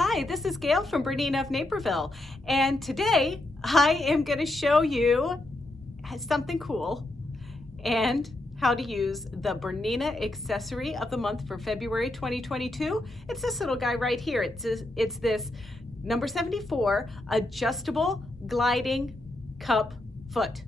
Hi, this is Gail from BERNINA of Naperville, and today I am going to show you something cool and how to use the BERNINA accessory of the month for February 2022. It's this little guy right here. It's this number 74 adjustable gliding cup foot.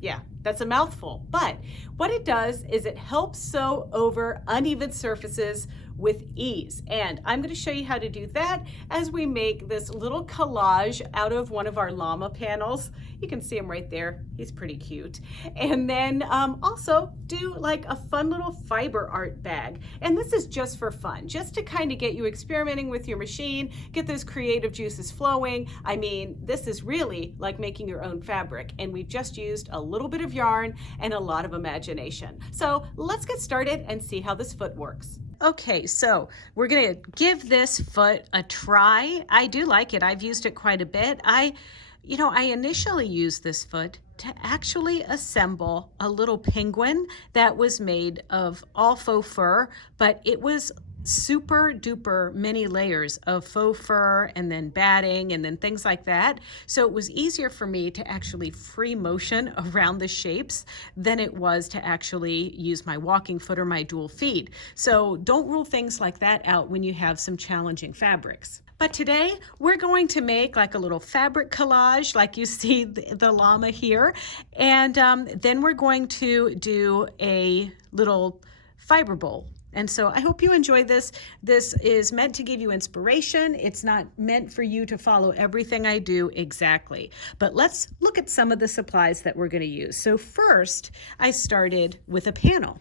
Yeah, that's a mouthful, but what it does is it helps sew over uneven surfaces with ease. And I'm going to show you how to do that as we make this little collage out of one of our llama panels. You can see him right there. He's pretty cute. And then also do like a fun little fiber art bag. And this is just for fun, just to kind of get you experimenting with your machine, get those creative juices flowing. I mean, this is really like making your own fabric, and we've just used a little bit of yarn and a lot of imagination. So let's get started and see how this foot works. Okay, so we're gonna give this foot a try. I do like it. I've used it quite a bit. I initially used this foot to actually assemble a little penguin that was made of all faux fur, but it was super duper many layers of faux fur and then batting and then things like that. So it was easier for me to actually free motion around the shapes than it was to actually use my walking foot or my dual feet. So don't rule things like that out when you have some challenging fabrics. But today we're going to make like a little fabric collage like you see the llama here. And then we're going to do a little fiber bowl. And so I hope you enjoy this. This is meant to give you inspiration. It's not meant for you to follow everything I do exactly. But let's look at some of the supplies that we're going to use. So first, I started with a panel.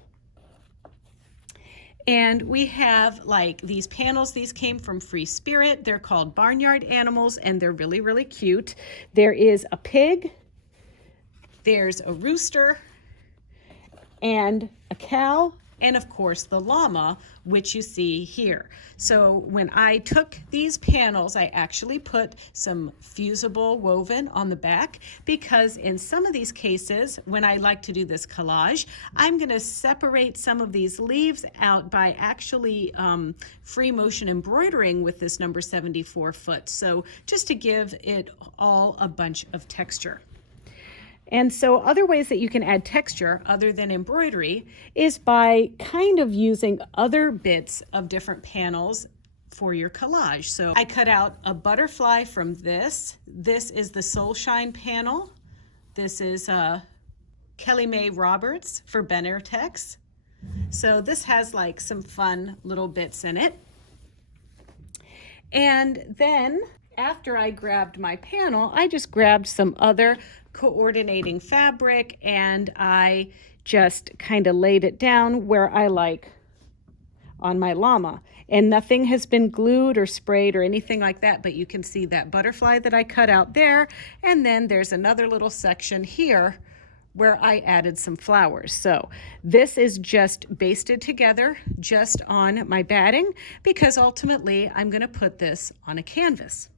And we have like these panels. These came from Free Spirit. They're called barnyard animals, and they're really, really cute. There is a pig, there's a rooster, and a cow, and of course the llama, which you see here. So when I took these panels, I actually put some fusible woven on the back, because in some of these cases, when I like to do this collage, I'm gonna separate some of these leaves out by actually free motion embroidering with this number 74 foot. So just to give it all a bunch of texture. And so other ways that you can add texture other than embroidery is by kind of using other bits of different panels for your collage. So I cut out a butterfly from this. This is the Soul Shine panel. This is Kelly Mae Roberts for Benartex. So this has like some fun little bits in it. And then after I grabbed my panel, I just grabbed some other coordinating fabric and I just kind of laid it down where I like on my llama. And nothing has been glued or sprayed or anything like that, but you can see that butterfly that I cut out there. And then there's another little section here where I added some flowers. So this is just basted together just on my batting, because ultimately I'm gonna put this on a canvas.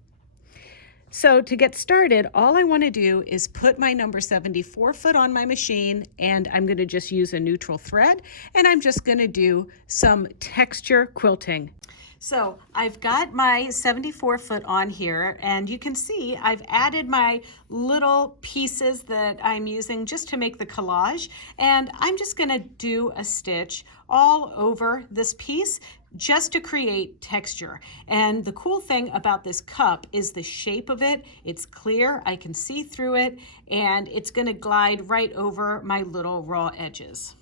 So to get started, all I want to do is put my number 74 foot on my machine, and I'm going to just use a neutral thread, and I'm just going to do some texture quilting. So I've got my 74 foot on here, and you can see I've added my little pieces that I'm using just to make the collage, and I'm just going to do a stitch all over this piece just to create texture. And the cool thing about this cup is the shape of it. It's clear, I can see through it, and it's gonna glide right over my little raw edges.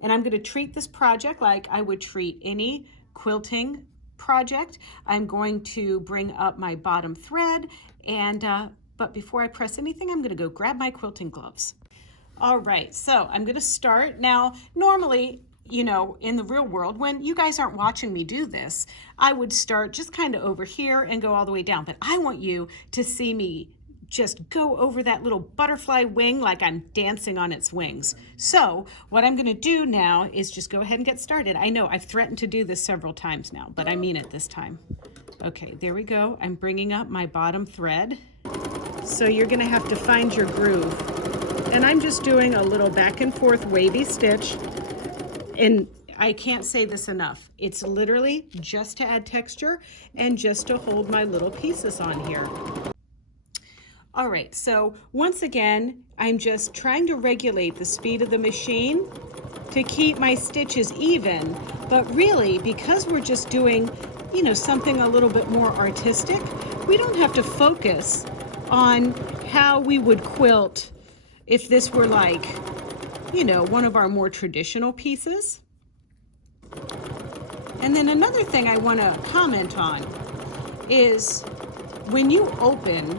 And I'm gonna treat this project like I would treat any quilting project. I'm going to bring up my bottom thread, and but before I press anything, I'm gonna go grab my quilting gloves. All right, so I'm gonna start. Now, normally, you know, in the real world, when you guys aren't watching me do this, I would start just kind of over here and go all the way down. But I want you to see me just go over that little butterfly wing like I'm dancing on its wings. So what I'm gonna do now is just go ahead and get started. I know I've threatened to do this several times now, but I mean it this time. Okay, there we go. I'm bringing up my bottom thread. So you're gonna have to find your groove. And I'm just doing a little back and forth wavy stitch. And I can't say this enough. It's literally just to add texture and just to hold my little pieces on here. All right, so once again, I'm just trying to regulate the speed of the machine to keep my stitches even, but really, because we're just doing, you know, something a little bit more artistic, we don't have to focus on how we would quilt if this were like, you know, one of our more traditional pieces. And then another thing I want to comment on is when you open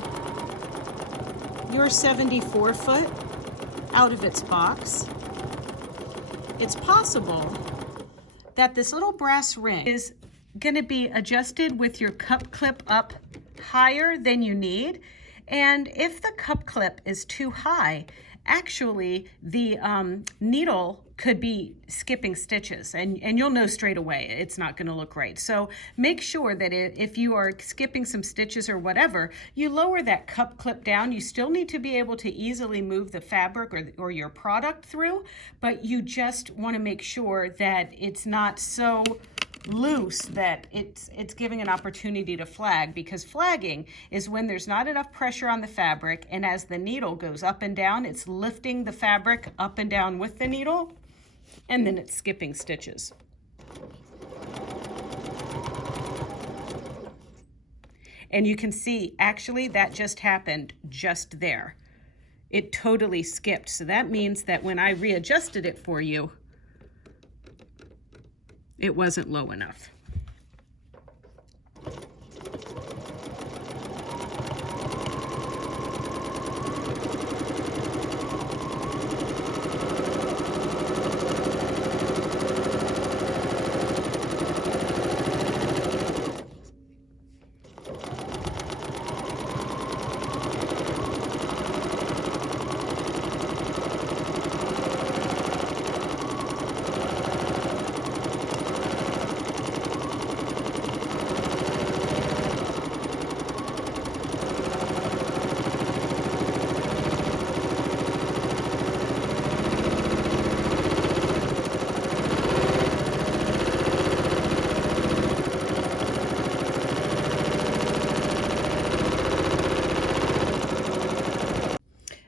your 74 foot out of its box, it's possible that this little brass ring is going to be adjusted with your cup clip up higher than you need. And if the cup clip is too high, actually the needle could be skipping stitches, and you'll know straight away it's not going to look right. So make sure that if you are skipping some stitches or whatever, you lower that cup clip down. You still need to be able to easily move the fabric or your product through, but you just want to make sure that it's not so loose that it's giving an opportunity to flag, because flagging is when there's not enough pressure on the fabric, and as the needle goes up and down, it's lifting the fabric up and down with the needle, and then it's skipping stitches. And you can see actually that just happened just there. It totally skipped. So that means that when I readjusted it for you, it wasn't low enough.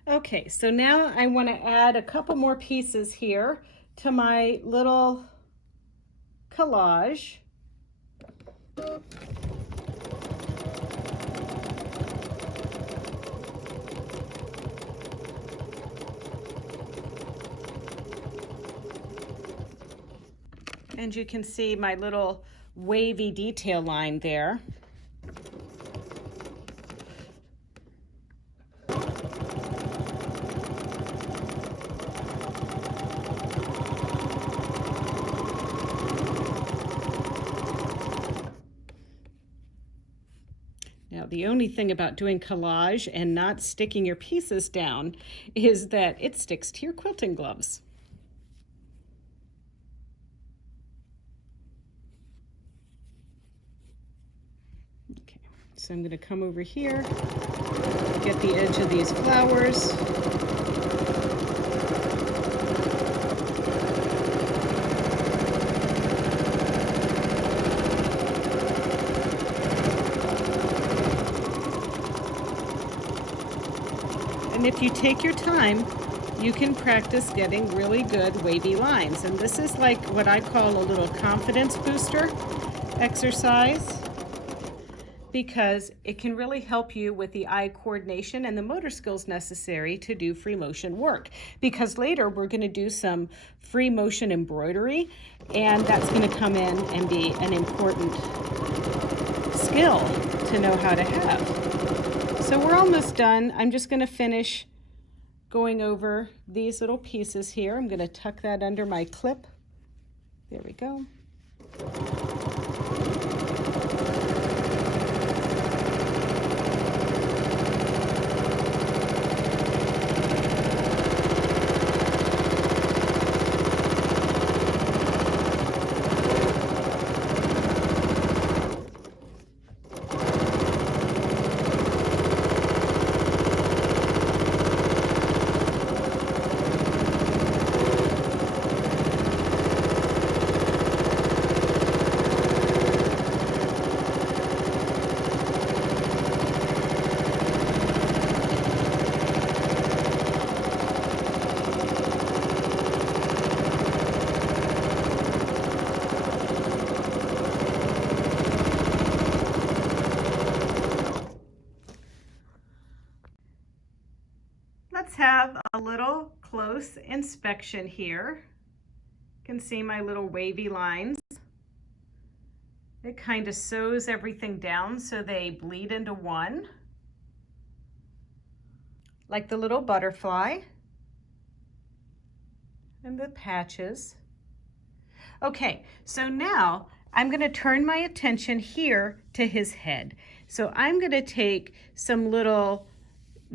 Okay, so now I want to add a couple more pieces here to my little collage. And you can see my little wavy detail line there. Now, the only thing about doing collage and not sticking your pieces down is that it sticks to your quilting gloves. Okay, so I'm going to come over here, get the edge of these flowers. And if you take your time, you can practice getting really good wavy lines. And this is like what I call a little confidence booster exercise, because it can really help you with the eye coordination and the motor skills necessary to do free motion work. Because later we're going to do some free motion embroidery, and that's going to come in and be an important skill to know how to have. So we're almost done. I'm just going to finish going over these little pieces here. I'm going to tuck that under my clip. There we go. let's have a little close inspection here. You can see my little wavy lines. It kind of sews everything down so they bleed into one, like the little butterfly and the patches. Okay, so now I'm going to turn my attention here to his head. So I'm going to take some little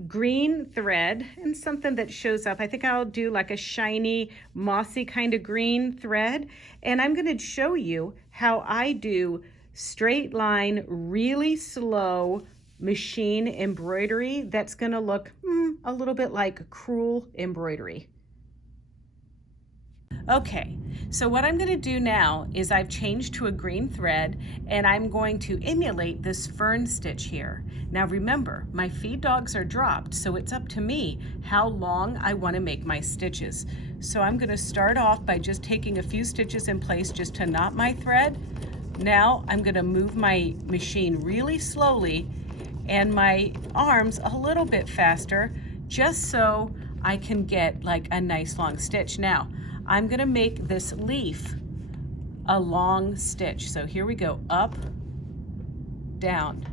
green thread and something that shows up. I think I'll do like a shiny, mossy kind of green thread. And I'm going to show you how I do straight line, really slow machine embroidery that's going to look a little bit like crewel embroidery. Okay, so what I'm going to do now is I've changed to a green thread and I'm going to emulate this fern stitch here. Now remember, my feed dogs are dropped, so it's up to me how long I want to make my stitches. So I'm going to start off by just taking a few stitches in place just to knot my thread. Now I'm going to move my machine really slowly and my arms a little bit faster just so I can get like a nice long stitch. Now, I'm going to make this leaf a long stitch. So here we go, up, down,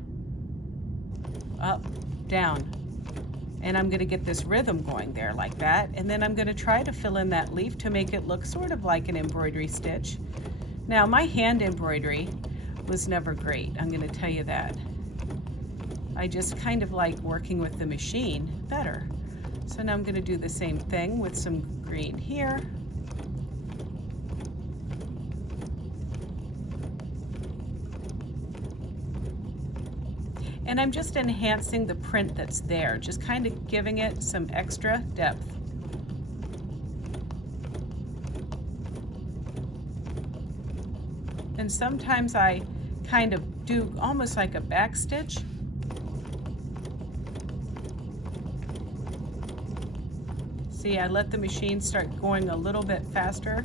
up, down. And I'm going to get this rhythm going there like that. And then I'm going to try to fill in that leaf to make it look sort of like an embroidery stitch. Now, my hand embroidery was never great, I'm going to tell you that. I just kind of like working with the machine better. So now I'm going to do the same thing with some green here. And I'm just enhancing the print that's there, just kind of giving it some extra depth. And sometimes I kind of do almost like a back stitch. See, I let the machine start going a little bit faster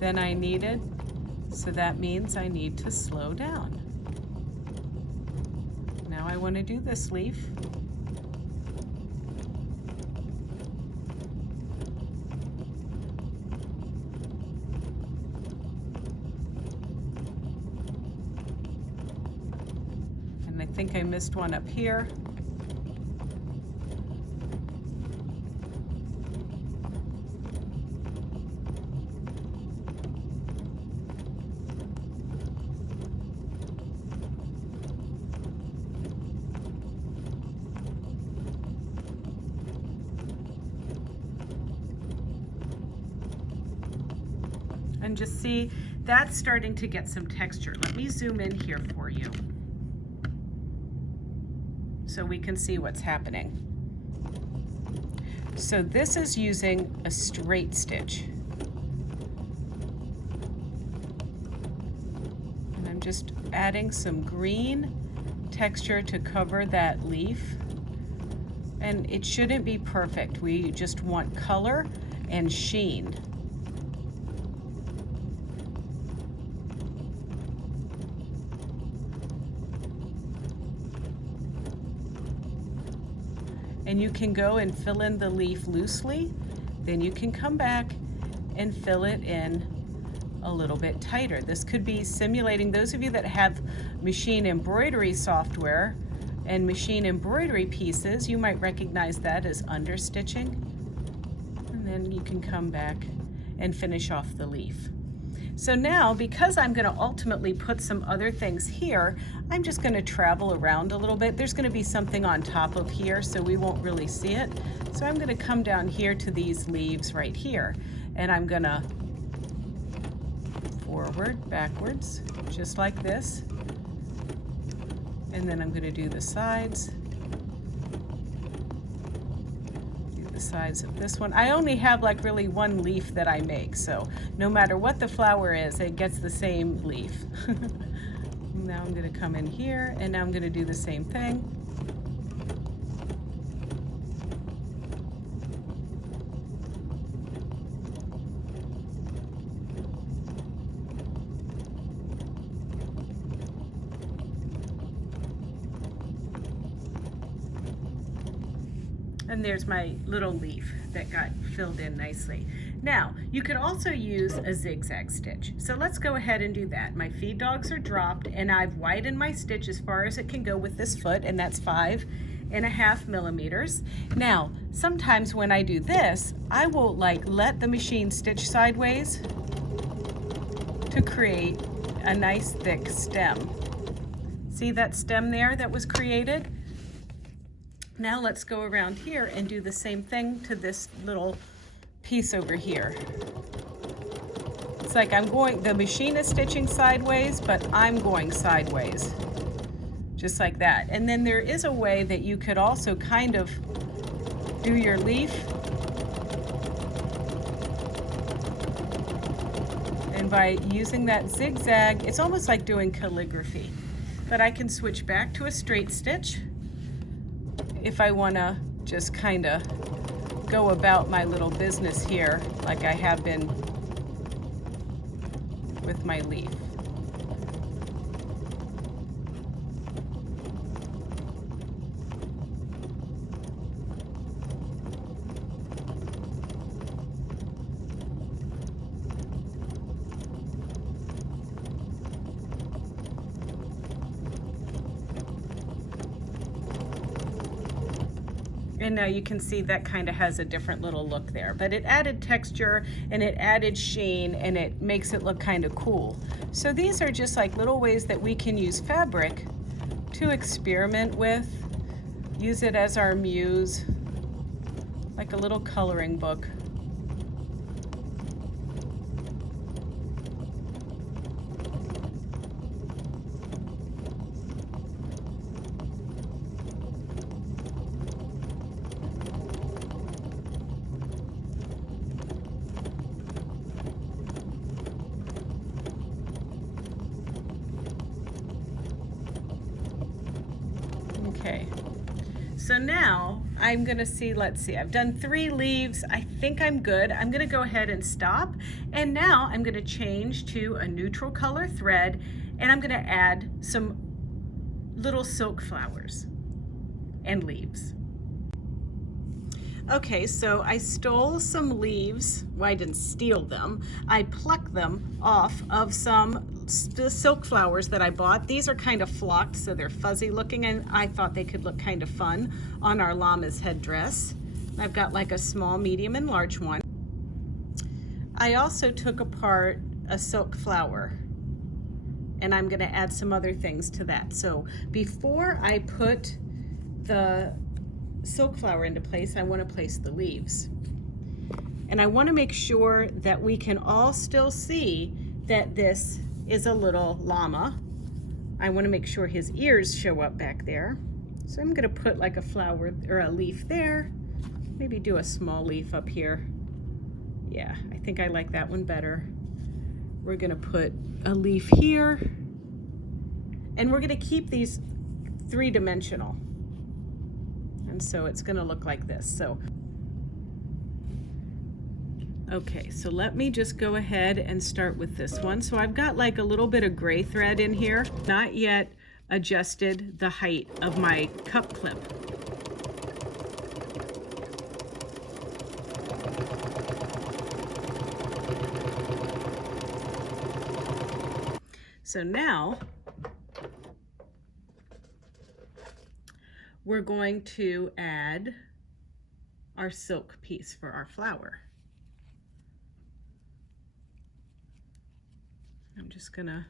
than I needed, so that means I need to slow down. Now I want to do this leaf. And I think I missed one up here. And just see, that's starting to get some texture. Let me zoom in here for you so we can see what's happening. So this is using a straight stitch. And I'm just adding some green texture to cover that leaf. And it shouldn't be perfect. We just want color and sheen. And you can go and fill in the leaf loosely, then you can come back and fill it in a little bit tighter. This could be simulating, those of you that have machine embroidery software and machine embroidery pieces, you might recognize that as understitching. And then you can come back and finish off the leaf. So now, because I'm going to ultimately put some other things here, I'm just going to travel around a little bit. There's going to be something on top of here, so we won't really see it. So I'm going to come down here to these leaves right here, and I'm going to forward, backwards, just like this. And then I'm going to do the sides. Sides of this one. I only have like really one leaf that I make, so no matter what the flower is, it gets the same leaf. Now I'm going to come in here, and now I'm going to do the same thing. And there's my little leaf that got filled in nicely. Now, you could also use a zigzag stitch. So let's go ahead and do that. My feed dogs are dropped and I've widened my stitch as far as it can go with this foot, and that's 5.5 millimeters. Now, sometimes when I do this, I will like let the machine stitch sideways to create a nice thick stem. See that stem there that was created? Now let's go around here and do the same thing to this little piece over here. It's like the machine is stitching sideways, but I'm going sideways, just like that. And then there is a way that you could also kind of do your leaf. And by using that zigzag, it's almost like doing calligraphy. But I can switch back to a straight stitch if I want to just kind of go about my little business here like I have been with my leaf. And now you can see that kind of has a different little look there, but it added texture and it added sheen and it makes it look kind of cool. So these are just like little ways that we can use fabric to experiment with, use it as our muse, like a little coloring book. Okay, so now I'm gonna see, let's see, I've done 3 leaves. I think I'm good. I'm gonna go ahead and stop. And now I'm gonna change to a neutral color thread and I'm gonna add some little silk flowers and leaves. Okay, so I stole some leaves. Well, I didn't steal them. I plucked them off of some silk flowers that I bought. These are kind of flocked, so they're fuzzy looking, and I thought they could look kind of fun on our llama's headdress. I've got like a small, medium, and large one. I also took apart a silk flower, and I'm gonna add some other things to that. So before I put the silk flower into place, I want to place the leaves. And I want to make sure that we can all still see that this is a little llama. I want to make sure his ears show up back there. So I'm going to put like a flower or a leaf there. Maybe do a small leaf up here. Yeah, I think I like that one better. We're going to put a leaf here. And we're going to keep these 3-dimensional. And so it's gonna look like this. So, okay, so let me just go ahead and start with this one. So I've got like a little bit of gray thread in here, not yet adjusted the height of my cup clip. So now, we're going to add our silk piece for our flower. I'm just gonna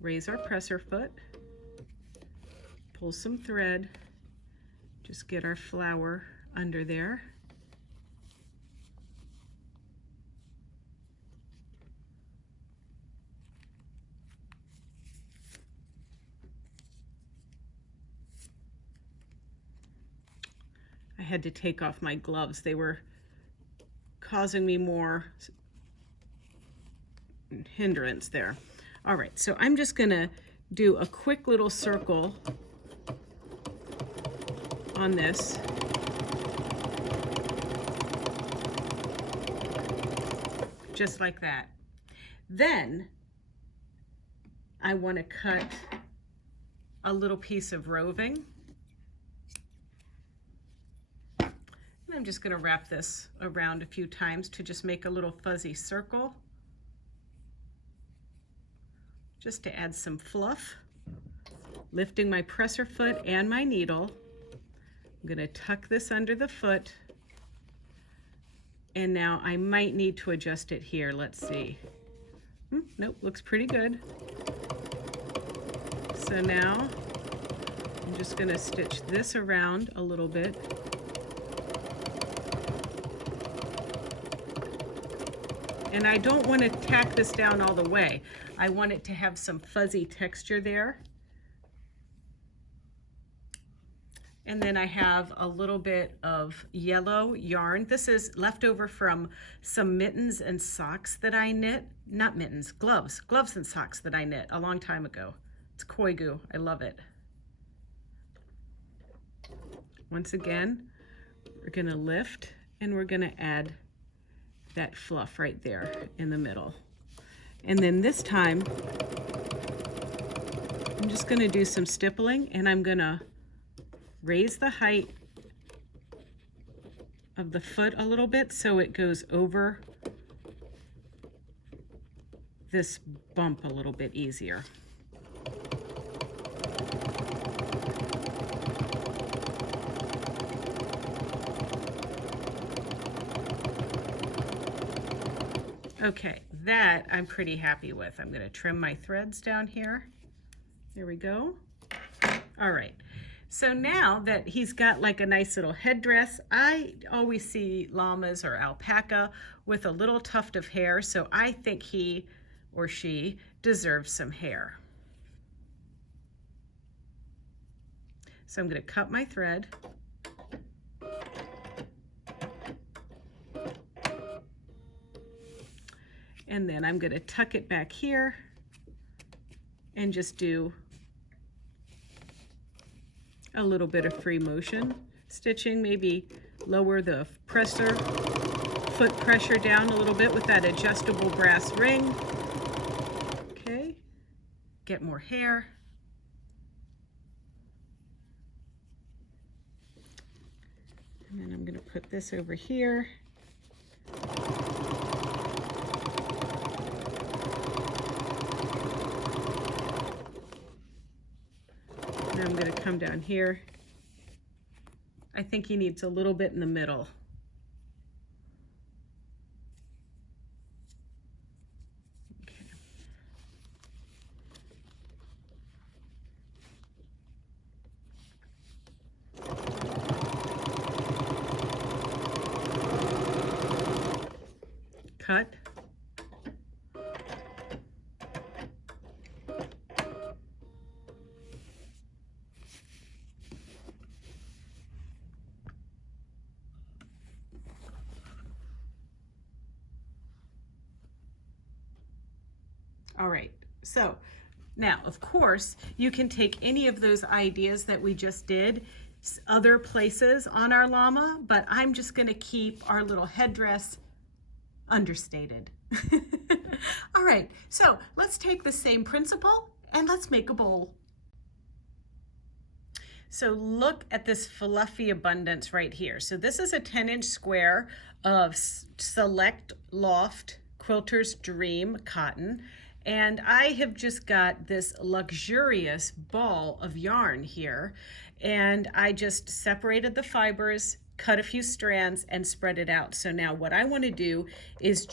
raise our presser foot, pull some thread, just get our flower under there. I had to take off my gloves. They were causing me more hindrance there. All right, so I'm just gonna do a quick little circle on this. Just like that. Then I want to cut a little piece of roving. I'm just going to wrap this around a few times to just make a little fuzzy circle, just to add some fluff. Lifting my presser foot and my needle. I'm going to tuck this under the foot. And now I might need to adjust it here. Let's see. Nope, looks pretty good. So now I'm just going to stitch this around a little bit. And I don't want to tack this down all the way. I want it to have some fuzzy texture there. And then I have a little bit of yellow yarn. This is leftover from some mittens and socks that I knit. Not mittens, gloves and socks that I knit a long time ago. It's koi goo, I love it. Once again, we're gonna lift and we're gonna add that fluff right there in the middle. And then this time, I'm just gonna do some stippling and I'm gonna raise the height of the foot a little bit so it goes over this bump a little bit easier. Okay, that I'm pretty happy with. I'm going to trim my threads down here. There we go. All right. So now that he's got like a nice little headdress, I always see llamas or alpaca with a little tuft of hair, so I think he or she deserves some hair. So I'm going to cut my thread. And then I'm going to tuck it back here and just do a little bit of free motion stitching, maybe lower the foot pressure down a little bit with that adjustable brass ring. Okay, get more hair. And then I'm going to put this over here. Now I'm going to come down here. I think he needs a little bit in the middle. Okay. Cut. All right, so now, of course, you can take any of those ideas that we just did other places on our llama, but I'm just gonna keep our little headdress understated. All right, so let's take the same principle and let's make a bowl. So look at this fluffy abundance right here. So this is a 10-inch square of Select Loft Quilter's Dream cotton. And I have just got this luxurious ball of yarn here. And I just separated the fibers, cut a few strands, and spread it out. So now what I want to do is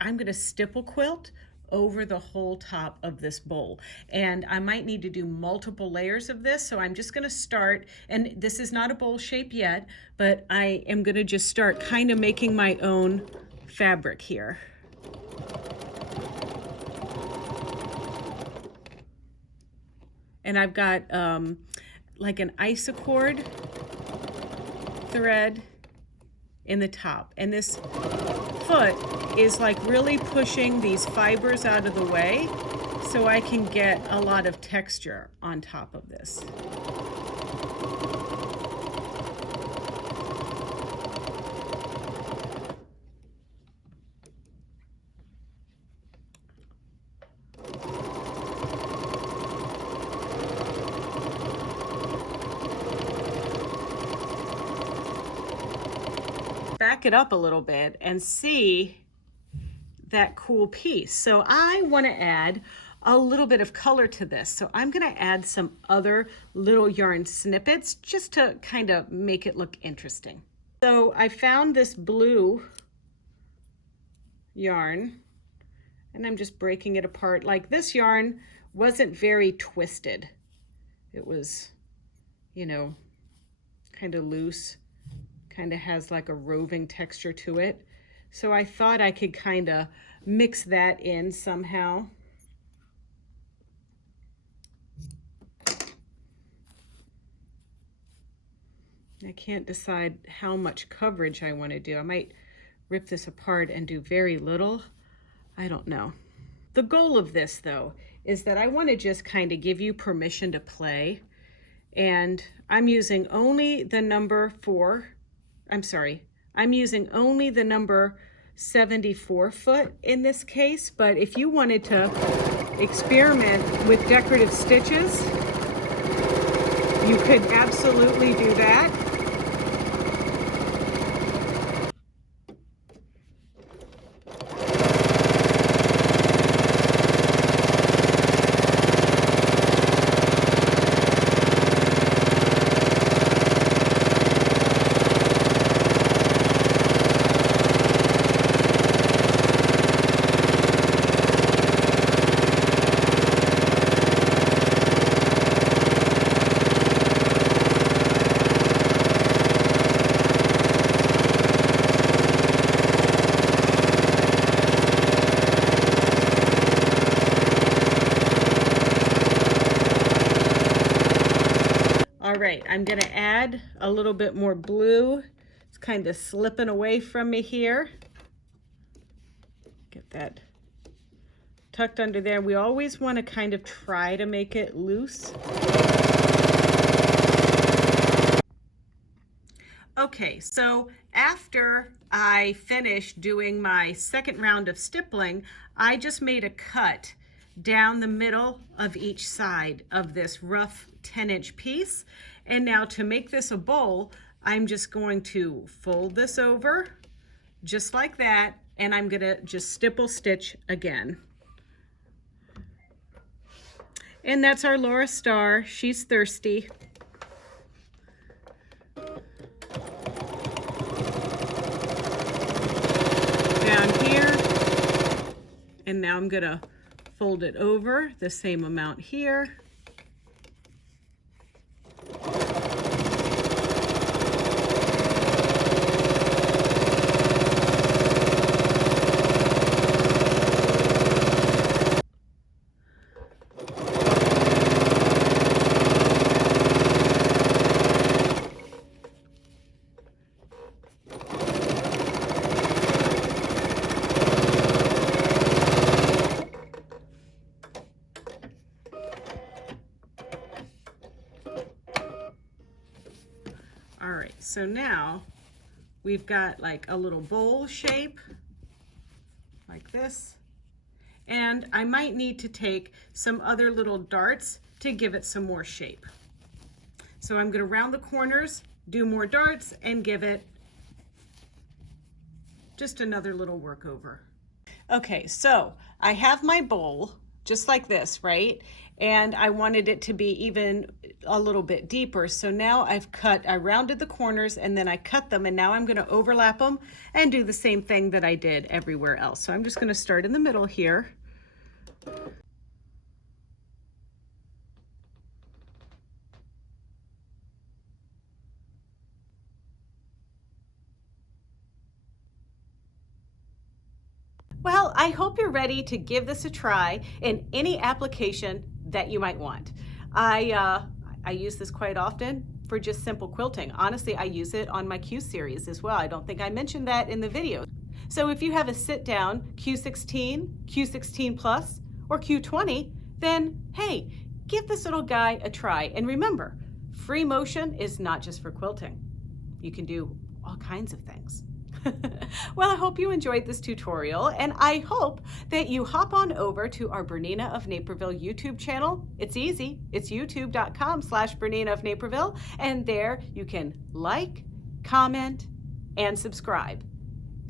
I'm going to stipple quilt over the whole top of this bowl. And I might need to do multiple layers of this. So I'm just going to start, and this is not a bowl shape yet, but I am going to just start kind of making my own fabric here. And I've got like an isocord thread in the top. And this foot is like really pushing these fibers out of the way so I can get a lot of texture on top of this. back it up a little bit and see that cool piece. So I want to add a little bit of color to this. So I'm going to add some other little yarn snippets just to kind of make it look interesting. So I found this blue yarn and I'm just breaking it apart. Like, this yarn wasn't very twisted. It was, you know, kind of loose, kind of has like a roving texture to it. So I thought I could kind of mix that in somehow. I can't decide how much coverage I want to do. I might rip this apart and do very little. I don't know. The goal of this, though, is that I want to just kind of give you permission to play. And I'm using only the number I'm using only the number 74 foot in this case, but if you wanted to experiment with decorative stitches, you could absolutely do that. All right, I'm gonna add a little bit more blue. It's kind of slipping away from me here. Get that tucked under there. We always want to kind of try to make it loose. Okay, so after I finished doing my second round of stippling, I just made a cut down the middle of each side of this rough 10-inch piece. And now to make this a bowl, I'm just going to fold this over just like that, and I'm gonna just stipple stitch again. And that's our Laura Star. She's thirsty. Down here, and now I'm gonna fold it over the same amount here. All right, so now we've got like a little bowl shape like this. And I might need to take some other little darts to give it some more shape. So I'm gonna round the corners, do more darts, and give it just another little workover. Okay, so I have my bowl just like this, right? And I wanted it to be even a little bit deeper. So now I rounded the corners and then I cut them, and now I'm gonna overlap them and do the same thing that I did everywhere else. So I'm just gonna start in the middle here. Well, I hope you're ready to give this a try in any application that you might want. I use this quite often for just simple quilting. Honestly, I use it on my Q series as well. I don't think I mentioned that in the video. So if you have a sit down Q16, Q16 plus, or Q20, then hey, give this little guy a try. And remember, free motion is not just for quilting. You can do all kinds of things. Well, I hope you enjoyed this tutorial, and I hope that you hop on over to our Bernina of Naperville YouTube channel. It's easy. It's youtube.com/Bernina of Naperville, and there you can like, comment, and subscribe.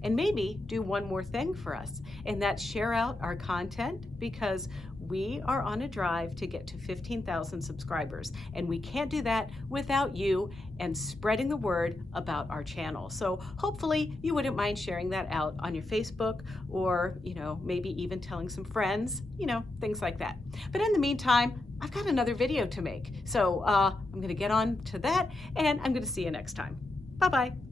and maybe do one more thing for us, and that's share out our content, because we are on a drive to get to 15,000 subscribers, and we can't do that without you and spreading the word about our channel. So hopefully you wouldn't mind sharing that out on your Facebook, or maybe even telling some friends, things like that. But in the meantime, I've got another video to make, so I'm going to get on to that, and I'm going to see you next time. Bye-bye.